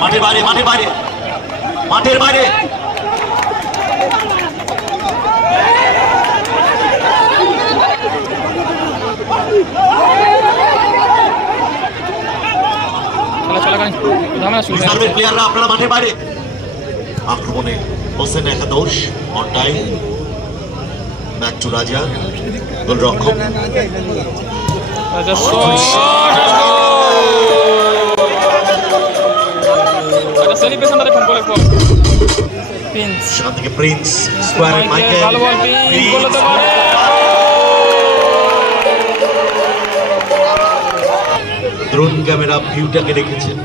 মাঠের বাইরে মাঠের বাইরে মাঠের বাইরে প্লেয়াররা আপনারা মাঠের বাইরে আক্রমণে হোসেন একাদশ অনটাই ব্যাক টু রাজা গোলরক্ষক সেখান থেকে প্রিন্স স্কোয়ারে মাইকেল ড্রোন ক্যামেরা ভিউটাকে রেখেছেন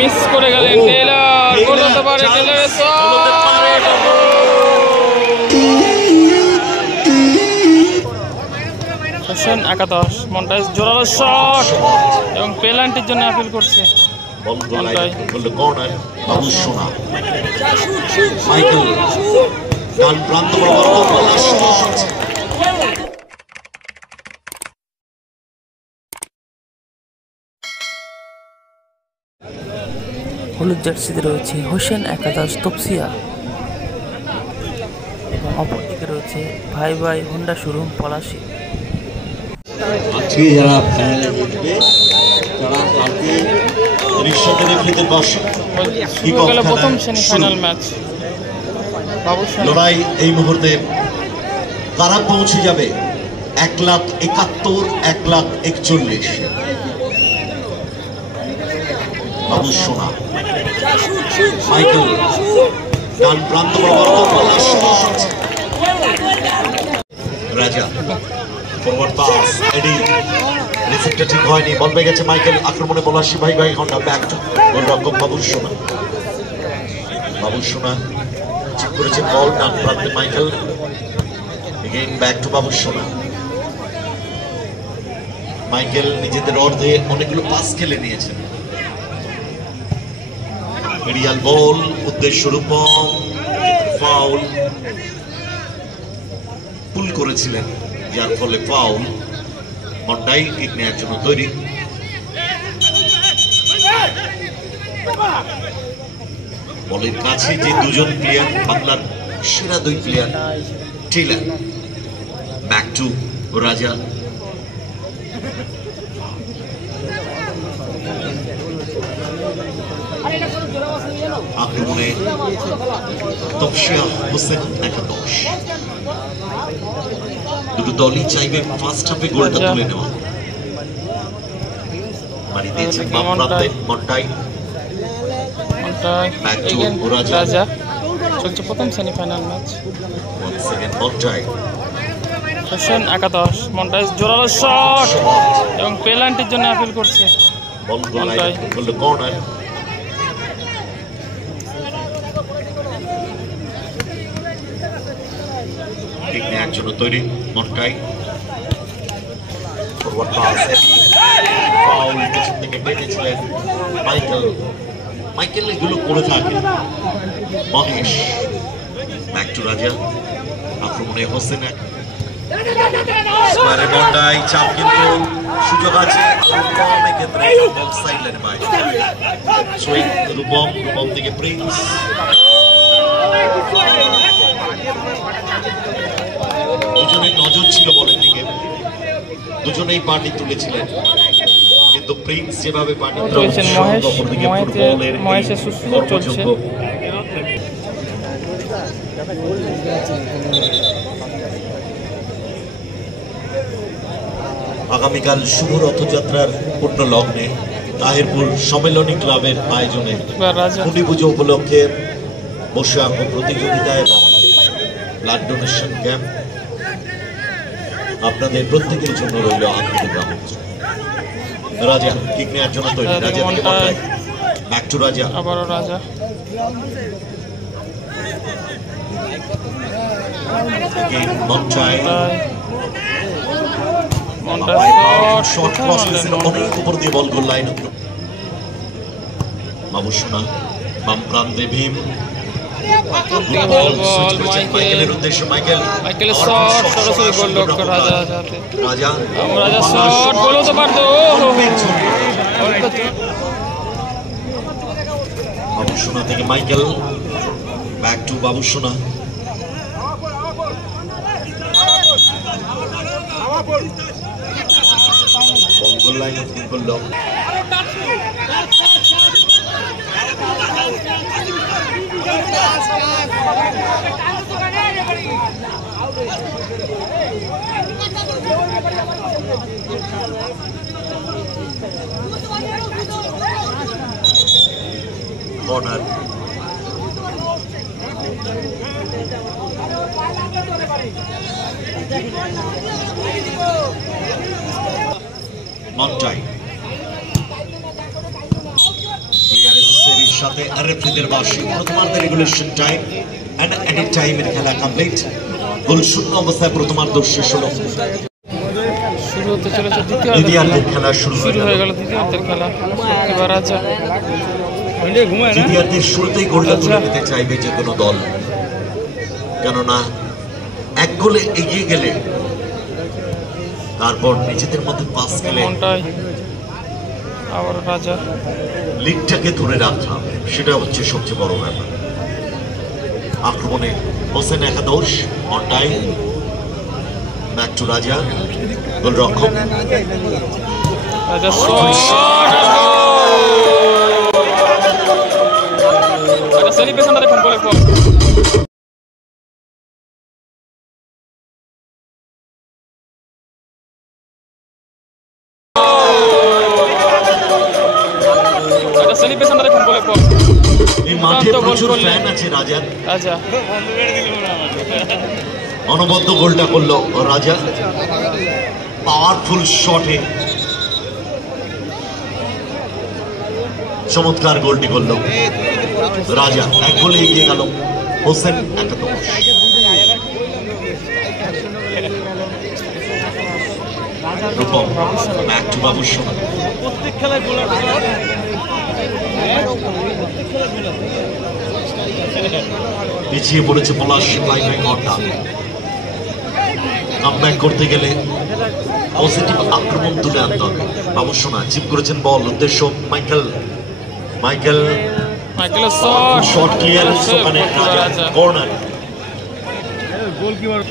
মিস করে গেলেন টেইলর গোল হতে পারে টেইলরের শট হোসেন একাদশ মন্টাইজ জোরালো শট এবং পেনাল্টির জন্য আপিল করছে কর্নার বাবু সোনা মাইকেল ডান প্রান্ত হলুদ জার্সিতে রয়েছে হোসেন একাদশ তপসিয়া এবং অপরদিকে রয়েছে ভাই ভাই হোন্ডা শোরুম পলাশী। আজকে যারা ফাইনালে জিতবে তারা কালকে রিক্সাতে রেখে দর্শক প্রথম সেমিফাইনাল ম্যাচ লড়াই এই মুহূর্তে কারা পৌঁছে যাবে 1,71,000 1,41,000 বাবু সোনা মাইকেল ডান প্রান্ত রাজা ফরওয়ার্ড পাস এডি রিসিভটা ঠিক হয়নি বল পেয়ে গেছে মাইকেল আক্রমণে পলাশী ভাই ভাই হোন্ডা ব্যাক গোলরক্ষক বাবু সোনা ঠিক করেছে বল ডান প্রান্তে মাইকেল এগেইন ব্যাক টু বাবু সোনা মাইকেল নিজেদের অর্ধে অনেকগুলো পাস খেলে নিয়েছেন মিডিয়াল বল উদ্দেশ্য রূপম ফাউল পুল করেছিলেন যার ফলে ফাউল মন্ডাই কিক নেওয়ার জন্য তৈরি বলের কাছে যে দুজন প্লেয়ার বাংলার সেরা দুই প্লেয়ার টেইলর ব্যাক টু রাজা আক্রমণে তপসিয়া হোসেন একাদশ দুটো দলই চাইবে ফার্স্ট হাফে গোলটা তুলে নেওয়া মারি দিয়েছেন বাম প্রান্তে মন্টাই রাজা চলছে প্রথম সেমিফাইনাল ম্যাচ মন্টাই হোসেন একাদশ মন্টাইজ জোরালো শট এবং পেনাল্টির জন্য আপিল করছে কর্নার কিক নেওয়ার জন্য তৈরি মন্টাই ফরওয়ার্ড পাস ফাউল পেছন থেকে বেঁধেছিলেন মাইকেল এগুলো করে থাকে মহেশ ব্যাক টু রাজা আক্রমণে হোসেন স্কোয়ারে মন্টাই চাপ কিন্তু সুযোগ আছে রূপম এক্ষেত্রে অফসাইড লাইনে বাইরে সুইং রূপম থেকে প্রিন্স দুজনের নজর ছিল বলের দিকে দুজনেই পার্টি তুলেছিলেন কিন্তু প্রিন্স যেভাবে পার্টি তুলেছেন মহেশের সুস্থতা চলছে আগামীকাল শুভ রথযাত্রার পূর্ণ লগ্নে তাহিরপুর সম্মেলনী ক্লাবের আয়োজনে কুন্ডি পুজো উপলক্ষে বসে আঁক প্রতিযোগিতা এবং ব্লাড ডোনেশন ক্যাম্প আপনাদের প্রত্যেকের জন্য রইল আন্তরিক আমন্ত্রণ। রাজা কিক নেওয়ার জন্য তৈরি রাজা থেকে ব্যাক টু রাজা আবারও রাজা অনেক উপর দিয়ে বল গোল লাইন বাবু সোনা বাম প্রান্তে ভীম বল মাইকেলের উদ্দেশ্যে মাইকেল মাইকেলের শট সরাসরি গোল লক্ষ্য রাজা হাতে রাজা রাজা শট গোল হতে পারতো বাবুসোনা থেকে মাইকেল ব্যাক টু বাবুসোনা গোল লাইনে গোল লক corner on time ক্লিয়ারেন্সের সাথে রেফারিদের বাঁশি প্রথমার্ধে রেগুলেশন টাইম এন্ড এডি টাইমের খেলা কমপ্লিট গোল শূন্য অবস্থায় প্রথমার্ধ শেষ হলো শুরু হতে চলেছে দ্বিতীয়ার্ধের খেলা শুরু হয়ে গেল দ্বিতীয়ার্ধের খেলা এবার রাজা দ্বিতীয়ার্ধের শুরুতেই গোলটা তুলে নিতে চাইবে যে কোনো দল কেননা এক গোলে এগিয়ে গেলে তারপর নিজেদের মধ্যে পাস খেলে আবার রাজা লিগটাকে ধরে রাখতে হবে সেটা হচ্ছে সবচেয়ে বড় ব্যাপার আক্রমণে হোসেন একাদশ অন টাইম ব্যাক টু রাজা গোলরক্ষক রাজা সেলিব্রেশন দেখুন গোলের পর সেলিব্রেশনটা দেখুন গোলের পর এই মাঠে প্রচুর ফ্যান আছে রাজার রাজা অনবদ্য গোলটা করলো রাজা পাওয়ারফুল শটে চমৎকার গোলটি করলো রাজা এক গোলে এগিয়ে গেল হোসেন একাদশ রূপম ব্যাক টু বাবুসোনা প্রত্যেক খেলায় গোল পিছিয়ে পড়েছে পলাশ ঘন্টা কামব্যাক করতে গেলে পজিটিভ আক্রমণ তুলে আনতে হবে বাবুসোনা চিপ করেছেন বল উদ্দেশ্য মাইকেল শট ক্লিয়ারেন্স ওখানে corner goalkeeper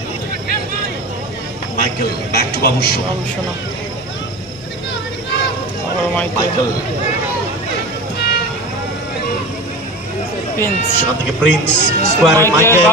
Michael back to Babusona Michael সেখান থেকে প্রিন্স স্কোয়ারে মাইকেল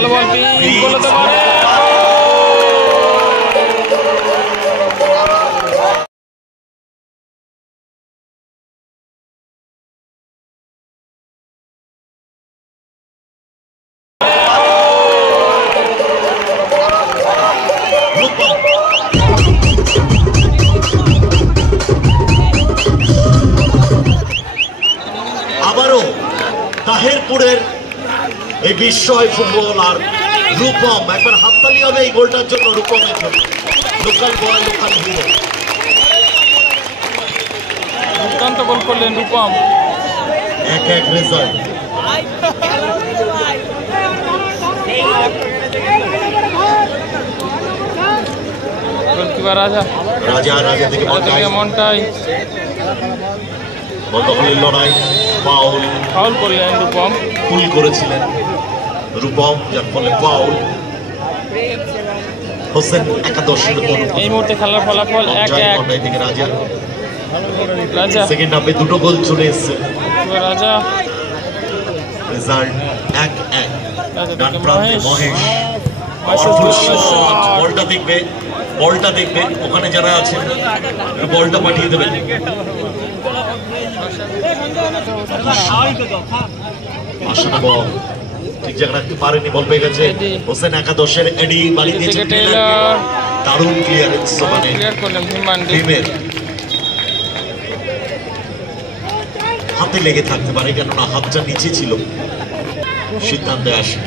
আবারও তাহেরপুরের এই বিস্ময় ফুটবল আর রূপম একবার হাততালি হবে এই গোলটার জন্য রূপমের জন্য লোকাল বয় লোকাল হিরো দুর্দান্ত গোল করলেন রূপম 1-1 রেজাল্ট গোলকিপার রাজা থেকে মন্টাই বল দখলের লড়াই ফাউল করলেন রূপম পুল করেছিলেন রূপম যার ফলে ফাউল হোসেন একাদশ এই মুহূর্তে খেলার ফলাফল 1-1 থেকে রাজা সেকেন্ড হাফে দুটো গোল চলে এসেছে রাজা রেজাল্ট 1-1 ডান প্রান্তে মহেশ বলটা দেখবে ওখানে যারা আছেন বলটা পাঠিয়ে দেবেন আসানা বল ঠিক জায়গা রাখতে পারেনি বল পেয়ে গেছে হোসেন একাদশের এডি বাড়ি দিয়েছে দারুণ ক্লিয়ারেন্স মানে ভীমের হাতে লেগে থাকতে পারে কেননা হাতটা নিচে ছিল সিদ্ধান্তে আসে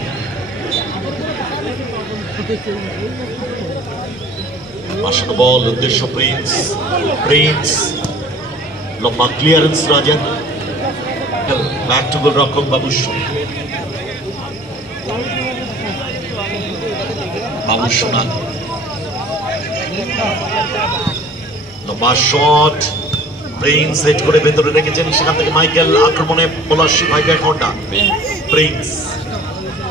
আসানা বল উদ্দেশ্য প্রিন্স লম্বা ক্লিয়ারেন্স রাজা মাইকেল ব্যাক টু গোলরক্ষক বাবুসোনা। বাবুসোনা লম্বা শট, প্রিন্স সেট করে ভেতরে রেখেছেন, সেখান থেকে মাইকেল আক্রমণে পলাশী ভাইভাই হন্ডা। প্রিন্স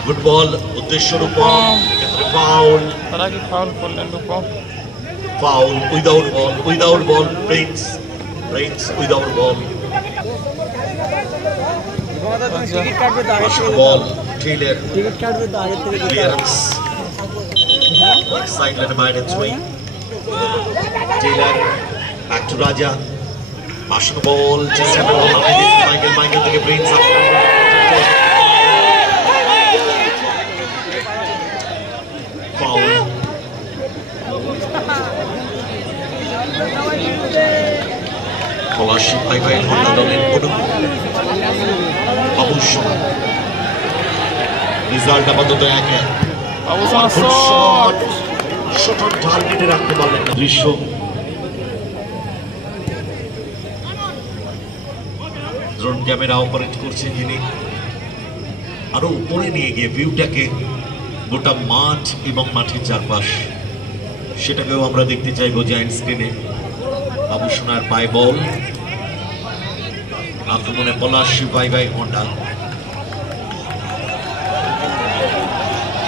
গুড বল, উদ্দেশ্য রূপম, ফাউল, তারা কি ফাউল করলেন? রূপম ফাউল, উইদাউট বল, প্রিন্স উইদাউট বল, বল টেইলর ক্লিয়ারেন্স সাইড লাইনে বাইরে সুইং, টেইলর ব্যাক টু রাজা, বাসন বল, চেষ্টা করে মাইকেল থেকে প্রিন্স, ফাউল, পলাশী ভাইভাই হন্ডা দলের বাবুসোনা। রেজাল্ট আপাতত 1-1। বাবুসোনা শট, শট অন টার্গেটে রাখতে পারলেন না। দৃশ্য ড্রোন ক্যামেরা অপারেট করছেন যিনি, আরো উপরে নিয়ে গিয়ে ভিউটাকে গোটা মাঠ এবং মাঠের চারপাশ সেটাকেও আমরা দেখতে চাইবো জায়ান্ট স্ক্রিনে। বাবুসোনার পায়ে বল, আক্রমণে পলাশী ভাইভাই হন্ডা।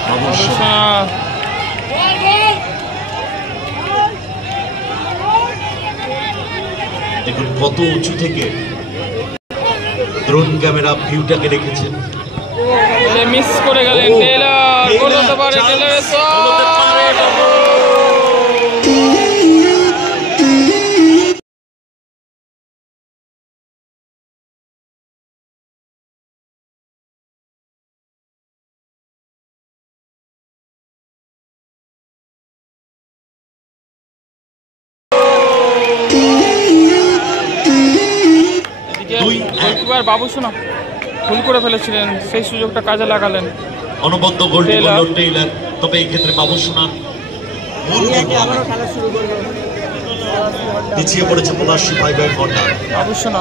বাবুসোনা দেখুন কত উঁচু থেকে ড্রোন ক্যামেরা ভিউটাকে রেখেছেন। মিস করে গেলেন টেইলর, গোল হতে পারে টেইলরের শট। বাবুসোনা ভুল করে ফেলেছিলেন, সেই সুযোগটা কাজে লাগালেন। অনবদ্য গোলটি করল টেইলর, তবে এই ক্ষেত্রে বাবুসোনার পিছিয়ে পড়েছে পলাশী ভাইভাই হন্ডা। বাবুসোনা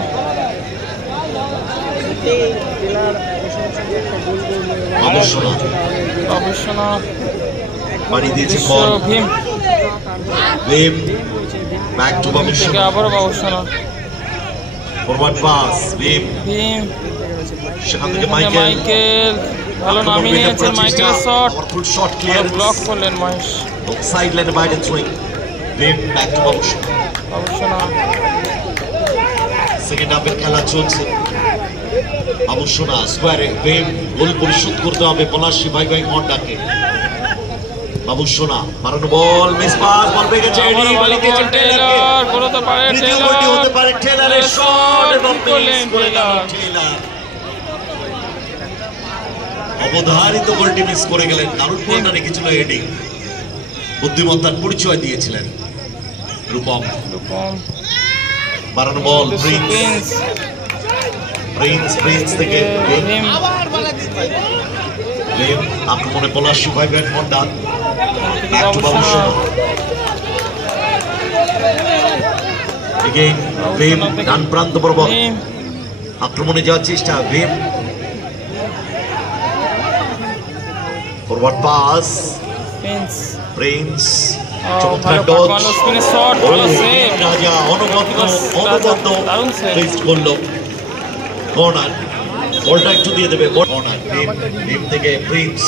বাড়ি দিয়েছে বল, ভীম ব্যাক টু বাবুসোনা, আবারও বাবুসোনা, ফরওয়ার্ড পাস ভীম, সেখান থেকে মাইকেল ভালো নামিয়ে নিয়েছেন, মাইকেলের শট ক্লিয়ার, ব্লক করলেন মহেশ। সাইড লাইনে বাইরে সুইং, ভীম ব্যাক টু বাবুসোনা। সেকেন্ড হাফের খেলা চলছে, বাবুসোনা স্কোয়ারে, ভীম গোল পরিশোধ করতে হবে পলাশী ভাইভাই হন্ডাকে। বাবুসোনা মারানো বল, মিস পাস, বল পেয়ে গেছে এডি, বল দিয়েছে টেইলর, গোল হতে পারে টেইলর, হতে পারে টেইলরের শট এবং করলেন টেইলর। অবধারিত গোলটি মিস করে গেলেন, দারুণ বলটা রেখেছিল এডি, বুদ্ধিমত্তার পরিচয় দিয়েছিলেন রূপম। বারানো বল, প্রিন্স থেকে ভীম, আক্রমণে পলাশী ভাইভাই হন্ডা, ব্যাক টু বাবুসোনা। ভীম ডান প্রান্ত বরাবর আক্রমণে যাওয়ার চেষ্টা, ভীম ফরওয়ার্ড পাস, প্রিন্স চমৎকার ডচ, রাজা অনবদ্য টেস্ট করলো, কর্নার, বলটা একটু দিয়ে দেবে, কর্নার, ভীম থেকে প্রিন্স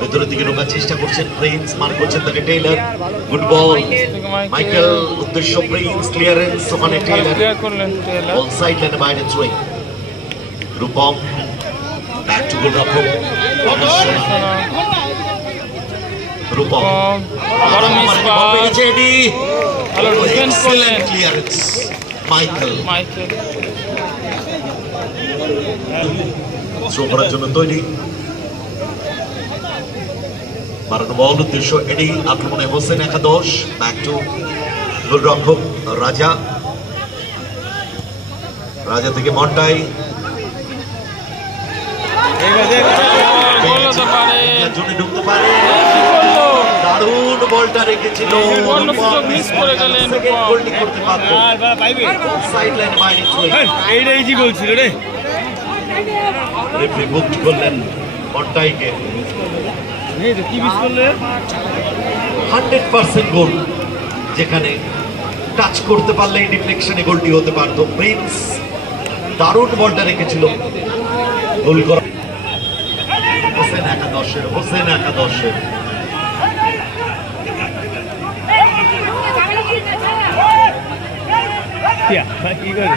ভেতরের দিকে ঢোকার চেষ্টা করছেন, প্রিন্স মার করছেন তাকে টেইলর, গুড বল, মাইকেল উদ্দেশ্য প্রিন্স, ক্লিয়ারেন্স, ওখানে টেইলর, বল সাইড লাইনে বাইরে থ্রোয়িং, রূপম ব্যাক টু গোলরক্ষক রূপম, ক্লিয়ারেন্স মাইকেল থ্রো করার জন্য তৈরি, বারানো বল, উদ্দেশ্য এডি, আক্রমণে হোসেন একাদশ, ব্যাক টু গোলরক্ষক রাজা থেকে মন্টাই, জন্য ঢুকতে পারে, দারুণ বল বলটা রেখেছিল মিস করে গেলেন গোলটি করতে পারতো সাইড লাইন বাইরে এইটা ইজি গোল ছিল রে। রেফারি বুক করলেন বলটাইকে। কি মিস করলে? 100% গোল, যেখানে টাচ করতে পারলে ডিফ্লেকশনে গোলটি হতে পারতো। প্রিন্স দারুণ বলটা রেখেছিল গোল করা। হোসেন একাদশের কি করে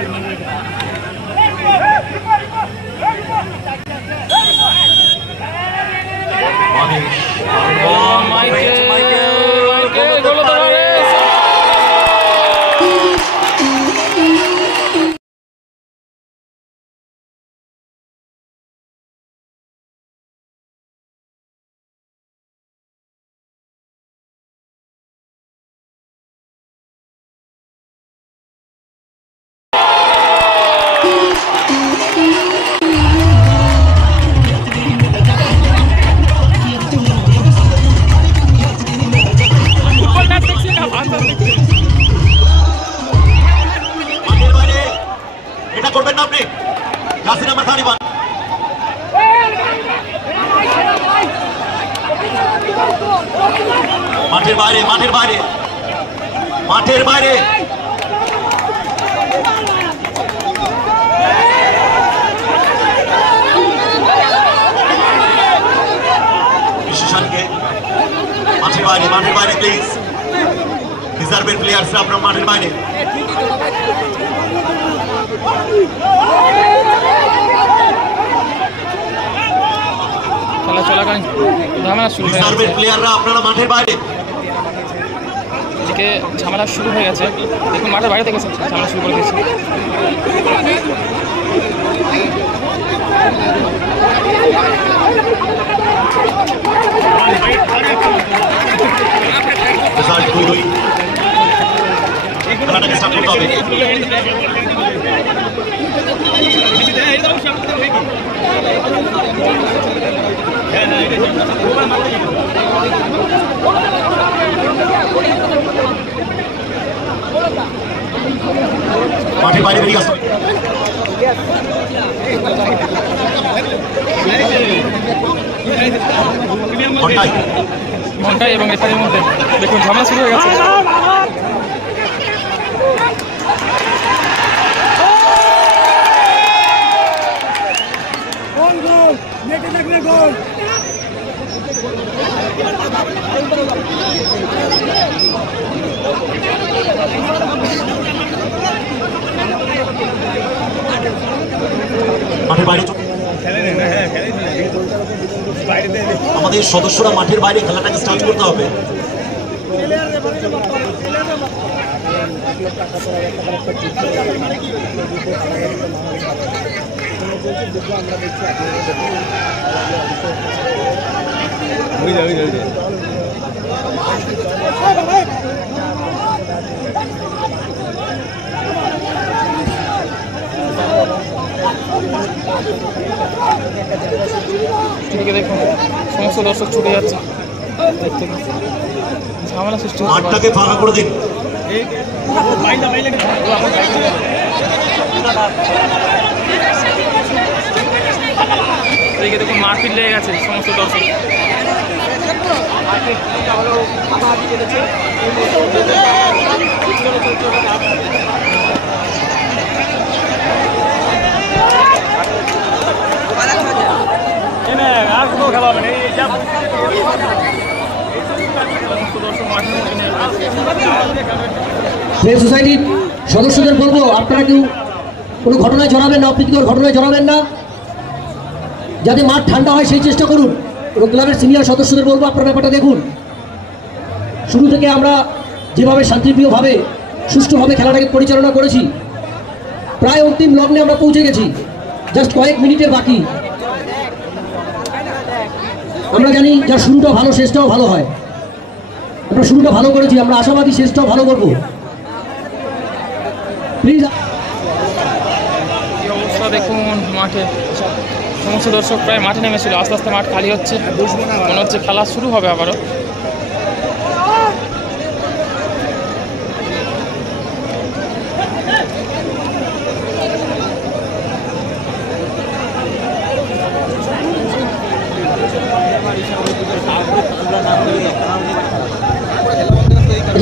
করবেন না আপনি? ইয়াসিন আহমেদ তালিবান মাঠের বাইরে বিশেষজ্ঞ মাঠের বাইরে প্লিজ। রিজার্ভের প্লেয়ার্সরা আপনার মাঠের বাইরে। খেলা চলাকালীন ঝামেলা শুরু হয়ে গেছে। প্লেয়াররা আপনারা মাঠের বাইরে। এদিকে ঝামেলা শুরু হয়ে গেছে, দেখুন মাঠের বাইরে থেকে ঝামেলা শুরু করে দিয়েছে। খেলাটাকে স্টার্ট করতে হবে। মাঠের বাইরে বেরিয়ে আসতে ঘন্টায় এবং এখানের মধ্যে দেখুন ঝামেলা শুরু হয়ে গেছে। মাঠের বাইরে আমাদের সদস্যরা মাঠের বাইরে খেলাটাকে স্টার্ট করতে হবে। দেখুন সমস্ত দর্শক ছুটে যাচ্ছে দেখতে, ঝামেলা সৃষ্টি হচ্ছে। মাঠটাকে ফাঁকা করে দিন। এদিকে দেখুন মারপিট লেগে গেছে সমস্ত দর্শক। সোসাইটির সদস্যদের বলবো, আপনারা কেউ কোনো ঘটনায় জড়াবেন না, অপ্রীতিকর ঘটনায় জড়াবেন না, যাতে মাঠ ঠান্ডা হয় সেই চেষ্টা করুন। এবং ক্লাবের সিনিয়র সদস্যদের বলবো, আপনার ব্যাপারটা দেখুন। শুরু থেকে আমরা যেভাবে শান্তিপ্রিয়ভাবে সুষ্ঠুভাবে খেলাটাকে পরিচালনা করেছি, প্রায় অন্তিম লগ্নে আমরা পৌঁছে গেছি, জাস্ট কয়েক মিনিটের বাকি। আমরা জানি যার শুরুটা ভালো শেষটাও ভালো হয়। আমরা শুরুটা ভালো করেছি, আমরা আশাবাদী শেষটাও ভালো করবো। প্লিজ অবস্থা দেখুন মাঠে সমস্ত দর্শক প্রায় মাঠে নেমেছিল, আস্তে আস্তে মাঠ খালি হচ্ছে, মনে হচ্ছে খেলা শুরু হবে আবারও।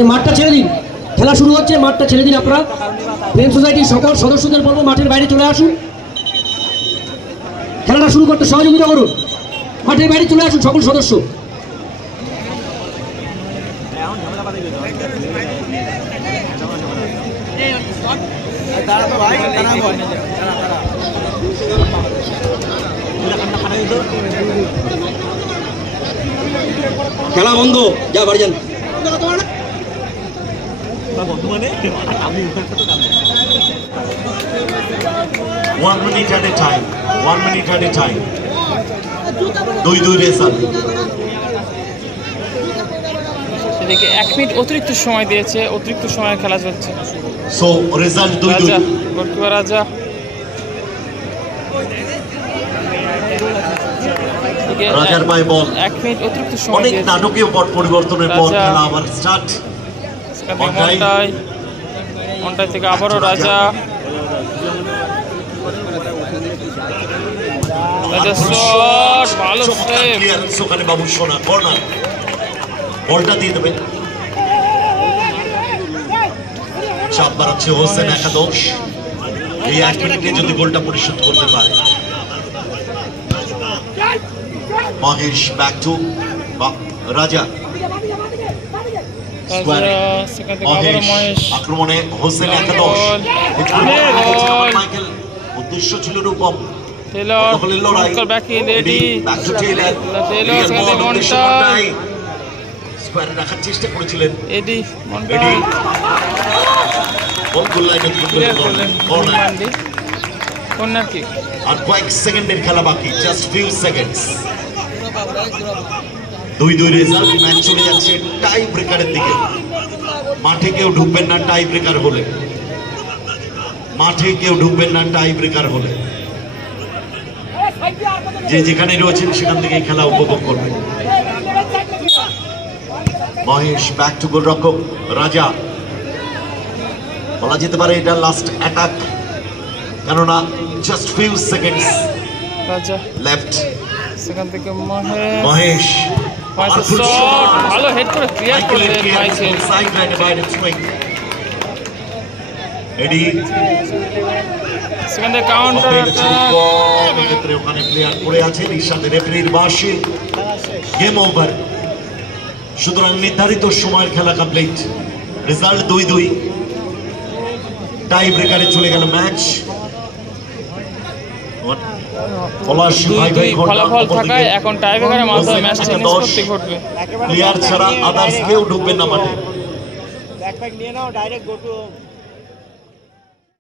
কাজে মাঠটা ছেড়ে দিন, খেলা শুরু হচ্ছে, মাঠটা ছেড়ে দিন আপনারা। ফ্রেন্ড সোসাইটির সকল সদস্যদের বলবো মাঠের বাইরে চলে আসুন, খেলাটা শুরু করতে সহযোগিতা করুন। মাঠের বাইরে চলে আসুন সকল সদস্য। খেলা বন্ধ, যা বাড়ি যান। 1 minute at a time, 1 minute at a time. 2-2 result. এদিকে 1 মিনিট অতিরিক্ত সময় দিয়েছে, অতিরিক্ত সময় খেলা চলছে। So result 2-2। রাজা, গোলকিপার রাজা। রাজার পায়ে বল। 1 মিনিট অতিরিক্ত সময় অনেক দিয়েছে। নাটকীয় পট পরিবর্তনের পর রাজা। খেলা আবার স্টার্ট। মন্টাই থেকে আবারও রাজা। রাজা শট, ভালো সেভ। ক্লিয়ারেন্স ওখানে বাবু সোনা, কর্নার। বলটা দিয়ে দেবেন। চাপ বাড়াচ্ছে হোসেন একাদশ। এই 1 মিনিটে যদি গোলটা পরিশোধ করতে পারে। মহেশ ব্যাক টু রাজা। মহেশ আক্রমণে হোসেন একাদশ। মাইকেল উদ্দেশ্য ছিল রূপম। রাখার চেষ্টা করেছিলেন এডি। Corner kick. আর কয়েক সেকেন্ডের খেলা বাকি, just few seconds. 2-2 result. Match চলে যাচ্ছে টাই ব্রেকারের দিকে। মাঠে কেউ ঢুকবেন না টাই ব্রেকার হলে, মাঠে কেউ ঢুকবেন না টাই ব্রেকার হলে। যে যেখানে রয়েছেন সেখান থেকে খেলা উপভোগ করবেন। মহেশ ব্যাক টু গোলরক্ষক রাজা। বলা যেতে পারে এটা লাস্ট অ্যাটাক, কেননা জাস্ট ফিউ সেকেন্ডস রাজা লেফট। সেখান থেকে মহেশ ভালো হেড করে ক্লিয়ার করলেন মাইকেল। সাইড লাইনে বাইরে সুইং। এডি সেখান থেকে কাউন্টার অ্যাটাক। এক্ষেত্রে ওখানে প্লেয়ার পড়ে আছেন, এর সাথে রেফারির বাঁশি। Game over. সুতরাং নির্ধারিত সময়ের খেলা কমপ্লিট। রেজাল্ট 2-2। টাই ব্রেকারে চলে গেল ম্যাচ। ফলাফল থাকায় এখন টাই ব্রেকারের মাধ্যমে ম্যাচটা নিষ্পত্তি ঘটবে। প্লেয়ার ছাড়া আদার্স কেউ ঢুকবেন না মাঠে। ব্যাকপ্যাক নিয়ে নাও, ডাইরেক্ট গো টু